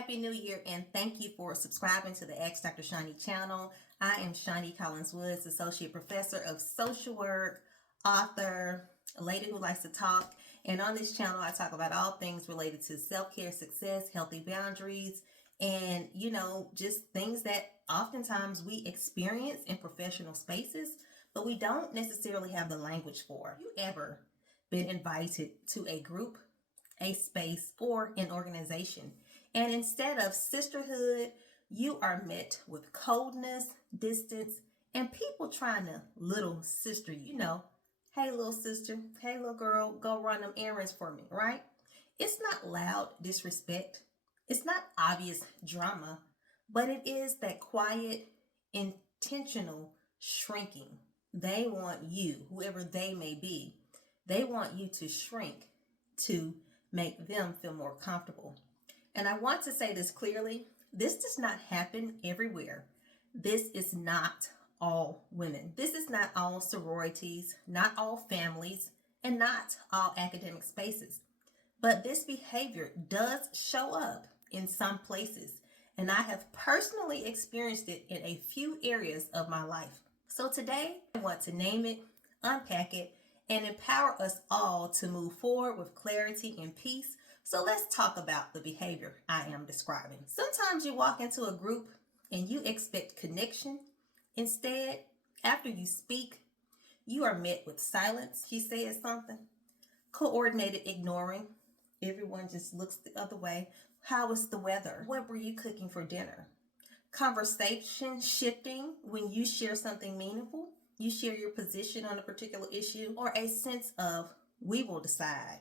Happy New Year, and thank you for subscribing to the Ask Dr. Shani channel. I am Shani Collins Woods, Associate Professor of Social Work, author, a lady who likes to talk. And on this channel, I talk about all things related to self-care, success, healthy boundaries, and, just things that oftentimes we experience in professional spaces, but we don't necessarily have the language for. Have you ever been invited to a group, a space, or an organization, and instead of sisterhood, you are met with coldness, distance, and people trying to little sister you? Hey little sister, hey little girl, go run them errands for me, right? It's not loud disrespect. It's not obvious drama, but it is that quiet, intentional shrinking. They want you, whoever they may be, they want you to shrink to make them feel more comfortable. And I want to say this clearly, this does not happen everywhere. This is not all women. This is not all sororities, not all families, and not all academic spaces. But this behavior does show up in some places, and I have personally experienced it in a few areas of my life. So today, I want to name it, unpack it, and empower us all to move forward with clarity and peace. So let's talk about the behavior I am describing. Sometimes you walk into a group and you expect connection. Instead, after you speak, you are met with silence. He says something. Coordinated ignoring. Everyone just looks the other way. How was the weather? What were you cooking for dinner? Conversation shifting when you share something meaningful. You share your position on a particular issue, or a sense of, we will decide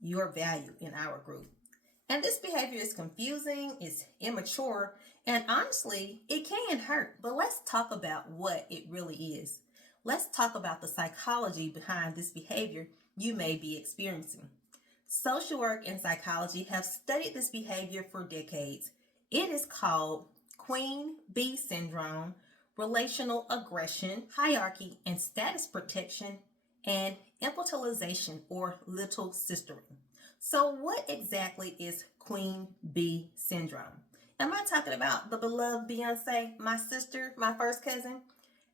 your value in our group. And this behavior is confusing, it's immature, and honestly, it can hurt. But let's talk about what it really is. Let's talk about the psychology behind this behavior you may be experiencing. Social work and psychology have studied this behavior for decades. It is called Queen Bee Syndrome, relational aggression, hierarchy and status protection, and infantilization or little sistering. So what exactly is Queen Bee Syndrome? Am I talking about the beloved Beyonce, my sister, my first cousin?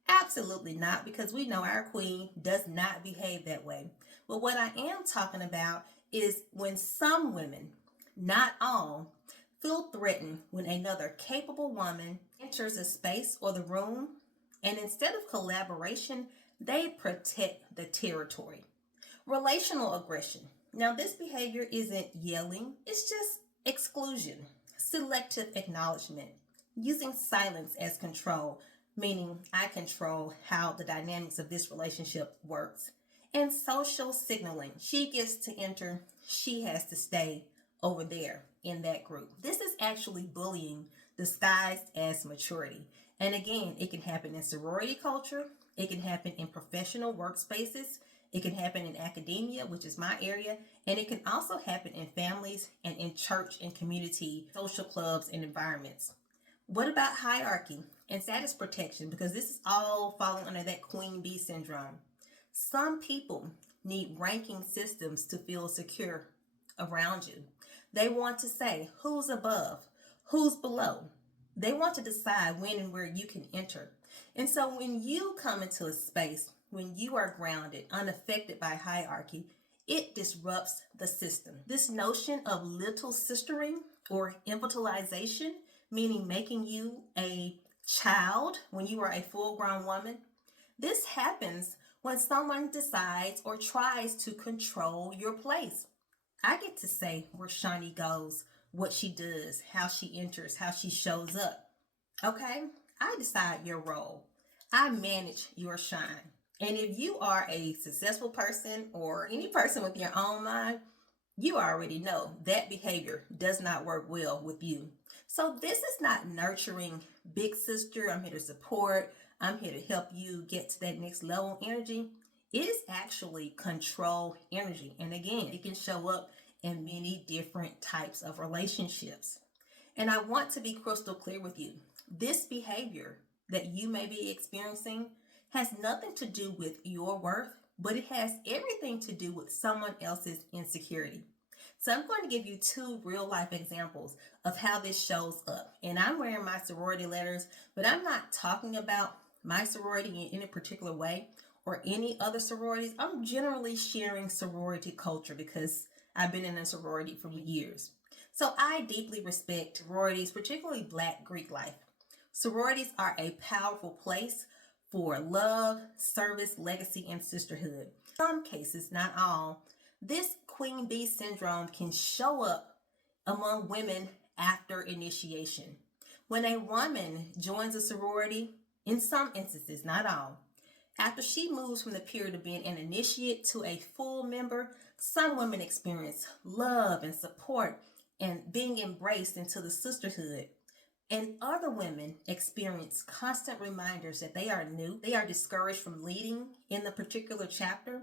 Absolutely not, because we know our queen does not behave that way. But what I am talking about is when some women, not all, feel threatened when another capable woman enters a space or the room, and instead of collaboration, they protect the territory. Relational aggression. Now, this behavior isn't yelling, it's just exclusion, selective acknowledgement, using silence as control, meaning I control how the dynamics of this relationship works. And social signaling. She gets to enter, she has to stay over there in that group. This is actually bullying disguised as maturity. And again, it can happen in sorority culture. It can happen in professional workspaces. It can happen in academia, which is my area. And it can also happen in families and in church and community, social clubs and environments. What about hierarchy and status protection? Because this is all falling under that Queen Bee Syndrome. Some people need ranking systems to feel secure around you. They want to say who's above, who's below. They want to decide when and where you can enter. And so when you come into a space, when you are grounded, unaffected by hierarchy, it disrupts the system. This notion of little sistering or infantilization, meaning making you a child when you are a full-grown woman, this happens when someone decides or tries to control your place. I get to say where Shani goes, what she does, how she enters, how she shows up. Okay? I decide your role. I manage your shine. And if you are a successful person or any person with your own mind, you already know that behavior does not work well with you. So this is not nurturing big sister. I'm here to support. I'm here to help you get to that next level energy. It is actually control energy. And again, it can show up in many different types of relationships. And I want to be crystal clear with you. This behavior that you may be experiencing has nothing to do with your worth, but it has everything to do with someone else's insecurity. So I'm going to give you two real life examples of how this shows up. And I'm wearing my sorority letters, but I'm not talking about my sorority in any particular way or any other sororities. I'm generally sharing sorority culture because I've been in a sorority for years. So I deeply respect sororities, particularly Black Greek life. Sororities are a powerful place for love, service, legacy, and sisterhood. In some cases, not all, this queen bee syndrome can show up among women after initiation. When a woman joins a sorority, in some instances, not all, after she moves from the period of being an initiate to a full member, some women experience love and support and being embraced into the sisterhood. And other women experience constant reminders that they are new, they are discouraged from leading in the particular chapter.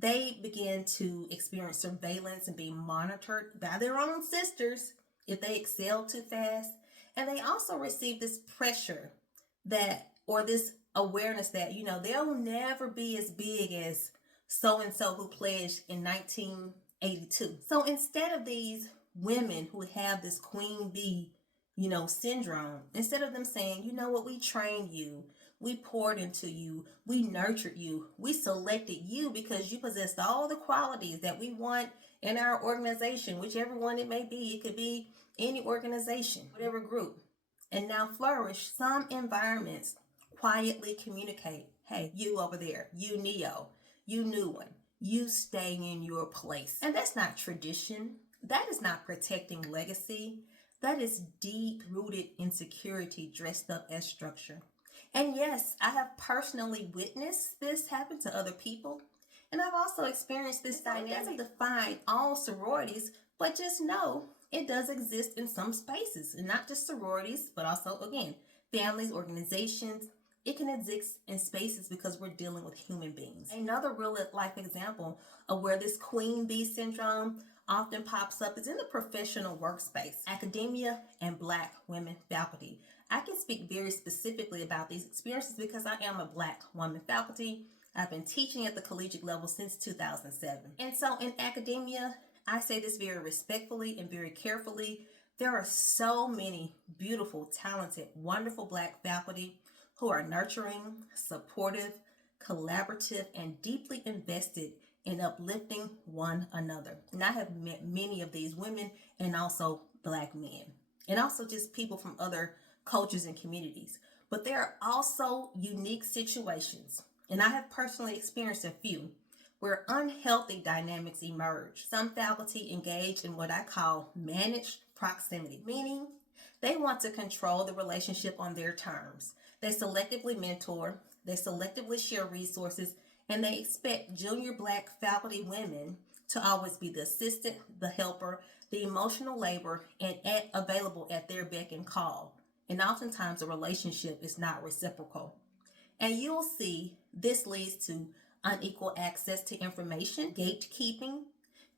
They begin to experience surveillance and being monitored by their own sisters if they excel too fast. And they also receive this pressure or this awareness that, they'll never be as big as so and so who pledged in 1982. So instead of these women who have this queen bee syndrome, instead of them saying, you know what, we trained you, we poured into you, we nurtured you, we selected you because you possessed all the qualities that we want in our organization, whichever one it may be. It could be any organization, whatever group, and now flourish. Some environments quietly communicate, hey, you over there, you Neo, you new one, you stay in your place. And that's not tradition. That is not protecting legacy. That is deep-rooted insecurity dressed up as structure. And yes, I have personally witnessed this happen to other people. And I've also experienced this dynamic. It doesn't define all sororities, but just know it does exist in some spaces. And not just sororities, but also, again, families, organizations. It can exist in spaces because we're dealing with human beings. Another real life example of where this queen bee syndrome often pops up is in the professional workspace, academia, and Black women faculty. I can speak very specifically about these experiences because I am a Black woman faculty. I've been teaching at the collegiate level since 2007. And so in academia, I say this very respectfully and very carefully. There are so many beautiful, talented, wonderful Black faculty who are nurturing, supportive, collaborative, and deeply invested in uplifting one another. And I have met many of these women and also Black men, and also just people from other cultures and communities. But there are also unique situations, and I have personally experienced a few, where unhealthy dynamics emerge. Some faculty engage in what I call managed proximity, meaning they want to control the relationship on their terms. They selectively mentor, they selectively share resources, and they expect junior Black faculty women to always be the assistant, the helper, the emotional labor, and available at their beck and call. And oftentimes the relationship is not reciprocal. And you'll see this leads to unequal access to information, gatekeeping,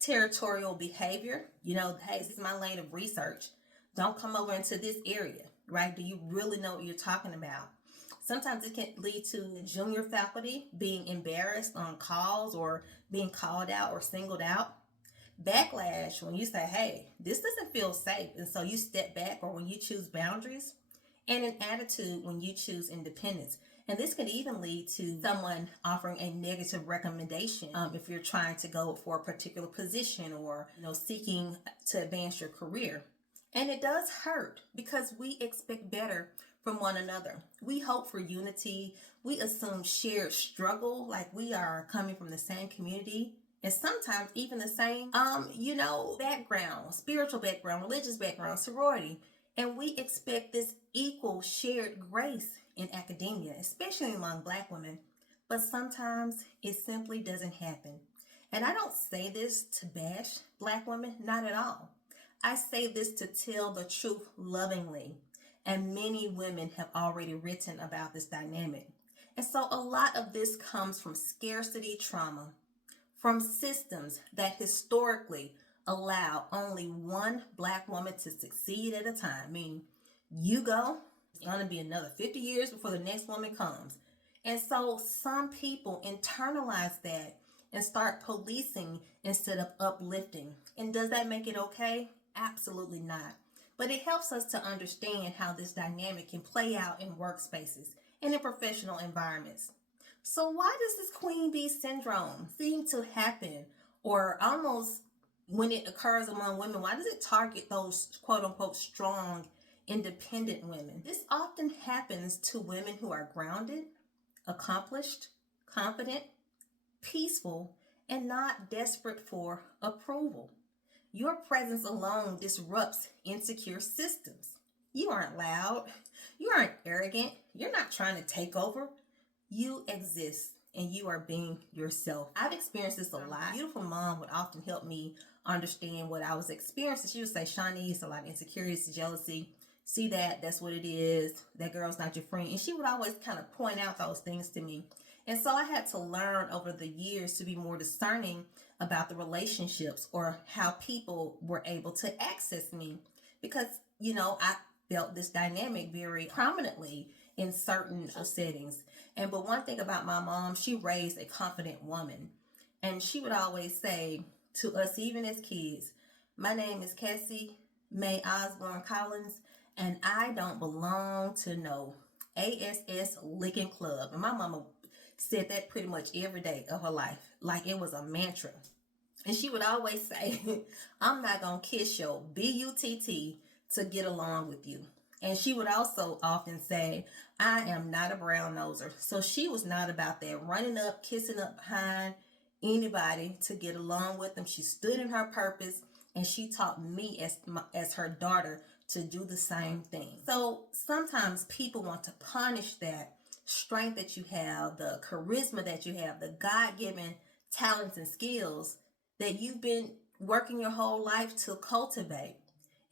territorial behavior. Hey, this is my lane of research. Don't come over into this area, right? Do you really know what you're talking about? Sometimes it can lead to junior faculty being embarrassed on calls or being called out or singled out. Backlash when you say, hey, this doesn't feel safe, and so you step back, or when you choose boundaries. And an attitude when you choose independence. And this can even lead to someone offering a negative recommendation if you're trying to go for a particular position or seeking to advance your career. And it does hurt because we expect better from one another. We hope for unity. We assume shared struggle, like we are coming from the same community, and sometimes even the same, background, spiritual background, religious background, sorority. And we expect this equal shared grace in academia, especially among Black women. But sometimes it simply doesn't happen. And I don't say this to bash Black women, not at all. I say this to tell the truth lovingly. And many women have already written about this dynamic. And so a lot of this comes from scarcity trauma, from systems that historically allow only one Black woman to succeed at a time. Meaning, you go, it's going to be another 50 years before the next woman comes. And so some people internalize that and start policing instead of uplifting. And does that make it okay? Absolutely not. But it helps us to understand how this dynamic can play out in workspaces and in professional environments. So why does this queen bee syndrome seem to happen, or almost when it occurs among women, why does it target those quote unquote strong, independent women? This often happens to women who are grounded, accomplished, confident, peaceful, and not desperate for approval. Your presence alone disrupts insecure systems. You aren't loud. You aren't arrogant. You're not trying to take over. You exist and you are being yourself. I've experienced this a lot. My beautiful mom would often help me understand what I was experiencing. She would say, Shani, it's a lot of insecurities, jealousy. See that? That's what it is. That girl's not your friend. And she would always kind of point out those things to me. And so I had to learn over the years to be more discerning about the relationships or how people were able to access me. Because, I felt this dynamic very prominently in certain settings. But one thing about my mom, she raised a confident woman. And she would always say to us, even as kids, my name is Cassie May Osborne Collins, and I don't belong to no ASS licking club. And my mama said that pretty much every day of her life, like it was a mantra. And she would always say, I'm not going to kiss your butt to get along with you. And she would also often say, I am not a brown noser. So she was not about that running up, kissing up behind anybody to get along with them. She stood in her purpose, and she taught me as her daughter to do the same thing. So sometimes people want to punish that strength that you have, the charisma that you have, the God-given talents and skills that you've been working your whole life to cultivate.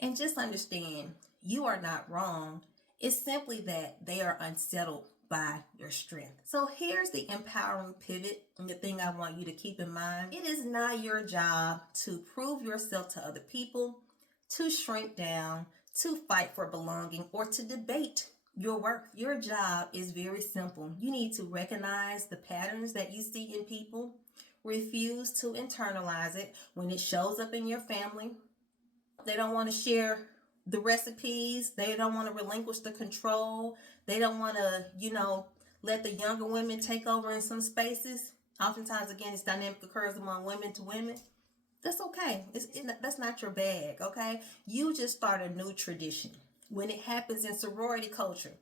And just understand, you are not wrong. It's simply that they are unsettled by your strength. So here's the empowering pivot, and the thing I want you to keep in mind. It is not your job to prove yourself to other people, to shrink down, to fight for belonging, or to debate your work. Your job is very simple. You need to recognize the patterns that you see in people, refuse to internalize it when it shows up in your family. They don't want to share the recipes. They don't want to relinquish the control. They don't want to, let the younger women take over in some spaces. Oftentimes, again, this dynamic occurs among women to women. That's okay. That's not your bag, okay? You just start a new tradition. When it happens in sorority culture,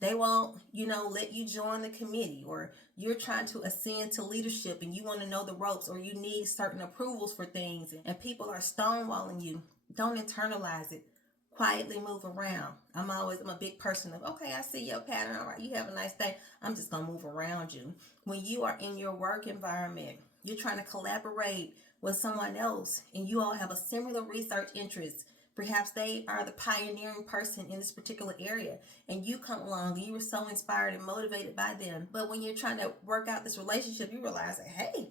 they won't, let you join the committee, or you're trying to ascend to leadership and you want to know the ropes, or you need certain approvals for things, and people are stonewalling you. Don't internalize it. Quietly move around. I'm a big person of, okay, I see your pattern. All right, you have a nice day. I'm just going to move around you. When you are in your work environment, you're trying to collaborate with someone else and you all have a similar research interest. Perhaps they are the pioneering person in this particular area, and you come along and you were so inspired and motivated by them. But when you're trying to work out this relationship, you realize that, hey,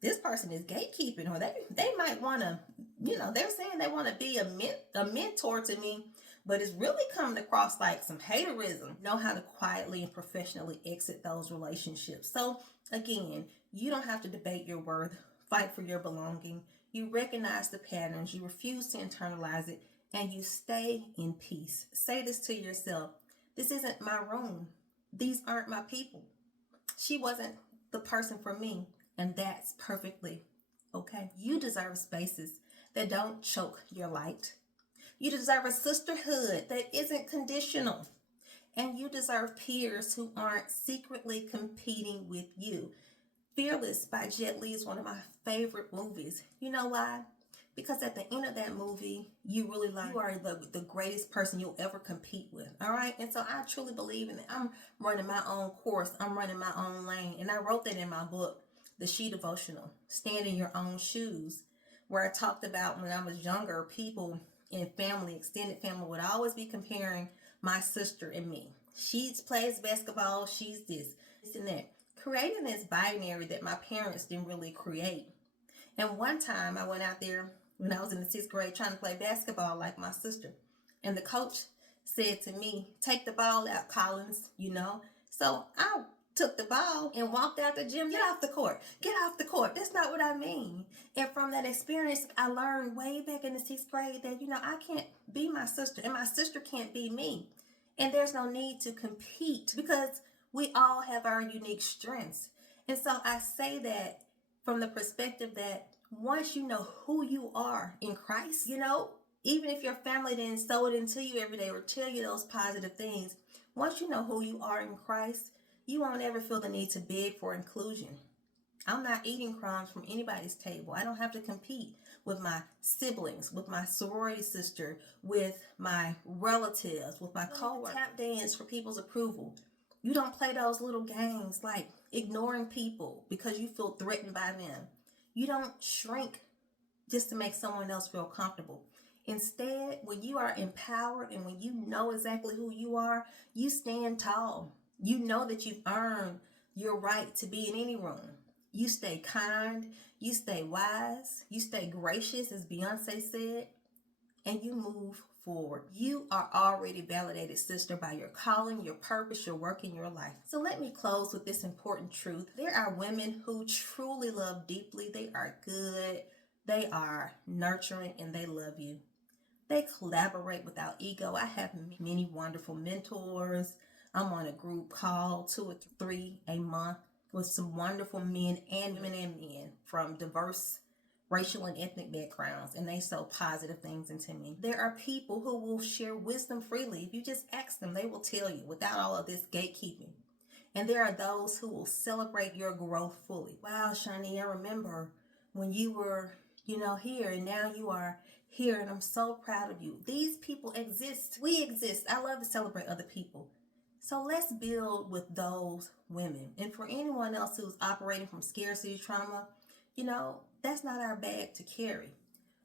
this person is gatekeeping, or they might want to, they're saying they want to be a mentor to me, but it's really coming across like some haterism. Know how to quietly and professionally exit those relationships. So again, you don't have to debate your worth, fight for your belonging. You recognize the patterns, you refuse to internalize it, and you stay in peace. Say this to yourself: this isn't my room. These aren't my people. She wasn't the person for me. And that's perfectly okay. You deserve spaces that don't choke your light. You deserve a sisterhood that isn't conditional. And you deserve peers who aren't secretly competing with you. Fearless by Jet Li is one of my favorite movies. You know why? Because at the end of that movie, you really learn you are the greatest person you'll ever compete with. All right? And so I truly believe in it. I'm running my own course. I'm running my own lane. And I wrote that in my book, The She Devotional, Stand in Your Own Shoes, where I talked about when I was younger, people in family, extended family, would always be comparing my sister and me. She plays basketball. She's this and that. Creating this binary that my parents didn't really create. And one time I went out there when I was in the 6th grade trying to play basketball like my sister. And the coach said to me, take the ball out, Collins, So I took the ball and walked out the gym. Get off the court. Get off the court. That's not what I mean. And from that experience, I learned way back in the 6th grade that, I can't be my sister and my sister can't be me. And there's no need to compete because we all have our unique strengths. And so I say that from the perspective that once you know who you are in Christ, even if your family didn't sow it into you every day or tell you those positive things, once you know who you are in Christ, you won't ever feel the need to beg for inclusion. I'm not eating crumbs from anybody's table. I don't have to compete with my siblings, with my sorority sister, with my relatives, with my coworkers. Tap dance for people's approval. You don't play those little games like ignoring people because you feel threatened by them. You don't shrink just to make someone else feel comfortable. Instead, when you are empowered and when you know exactly who you are, you stand tall. You know that you've earned your right to be in any room. You stay kind, you stay wise, you stay gracious, as Beyonce said, and you move forward. You are already validated, sister, by your calling, your purpose, your work in your life. So let me close with this important truth. There are women who truly love deeply. They are good, they are nurturing, and they love you. They collaborate without ego. I have many wonderful mentors. I'm on a group call 2 or 3 a month with some wonderful men and women from diverse racial and ethnic backgrounds, and they sow positive things into me. There are people who will share wisdom freely. If you just ask them, they will tell you without all of this gatekeeping. And there are those who will celebrate your growth fully. Wow, Shani, I remember when you were, here, and now you are here, and I'm so proud of you. These people exist. We exist. I love to celebrate other people. So let's build with those women. And for anyone else who's operating from scarcity trauma, that's not our bag to carry.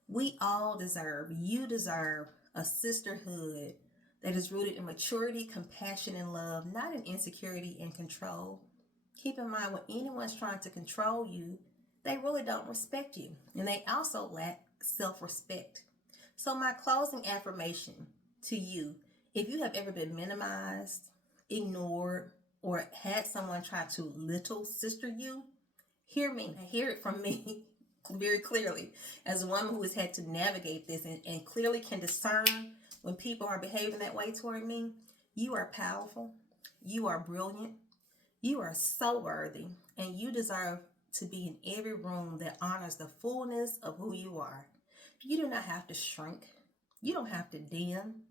We all deserve, you deserve a sisterhood that is rooted in maturity, compassion, and love, not in insecurity and control. Keep in mind, when anyone's trying to control you, they really don't respect you. And they also lack self-respect. So my closing affirmation to you, if you have ever been minimized, ignored, or had someone try to little sister you, hear me. Hear it from me very clearly. As a woman who has had to navigate this and clearly can discern when people are behaving that way toward me, you are powerful. You are brilliant. You are so worthy. And you deserve to be in every room that honors the fullness of who you are. You do not have to shrink. You don't have to dim.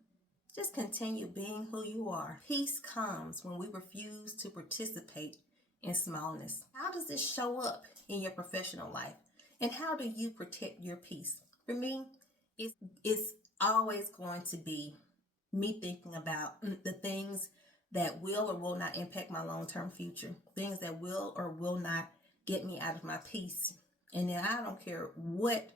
Just continue being who you are. Peace comes when we refuse to participate in smallness. How does this show up in your professional life? And how do you protect your peace? For me, it's always going to be me thinking about the things that will or will not impact my long-term future. Things that will or will not get me out of my peace. And then I don't care what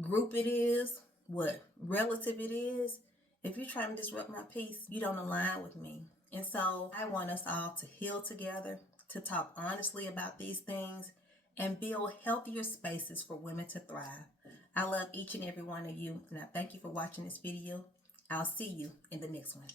group it is, what relative it is. If you're trying to disrupt my peace, you don't align with me. And so I want us all to heal together, to talk honestly about these things, and build healthier spaces for women to thrive. I love each and every one of you, and I thank you for watching this video. I'll see you in the next one.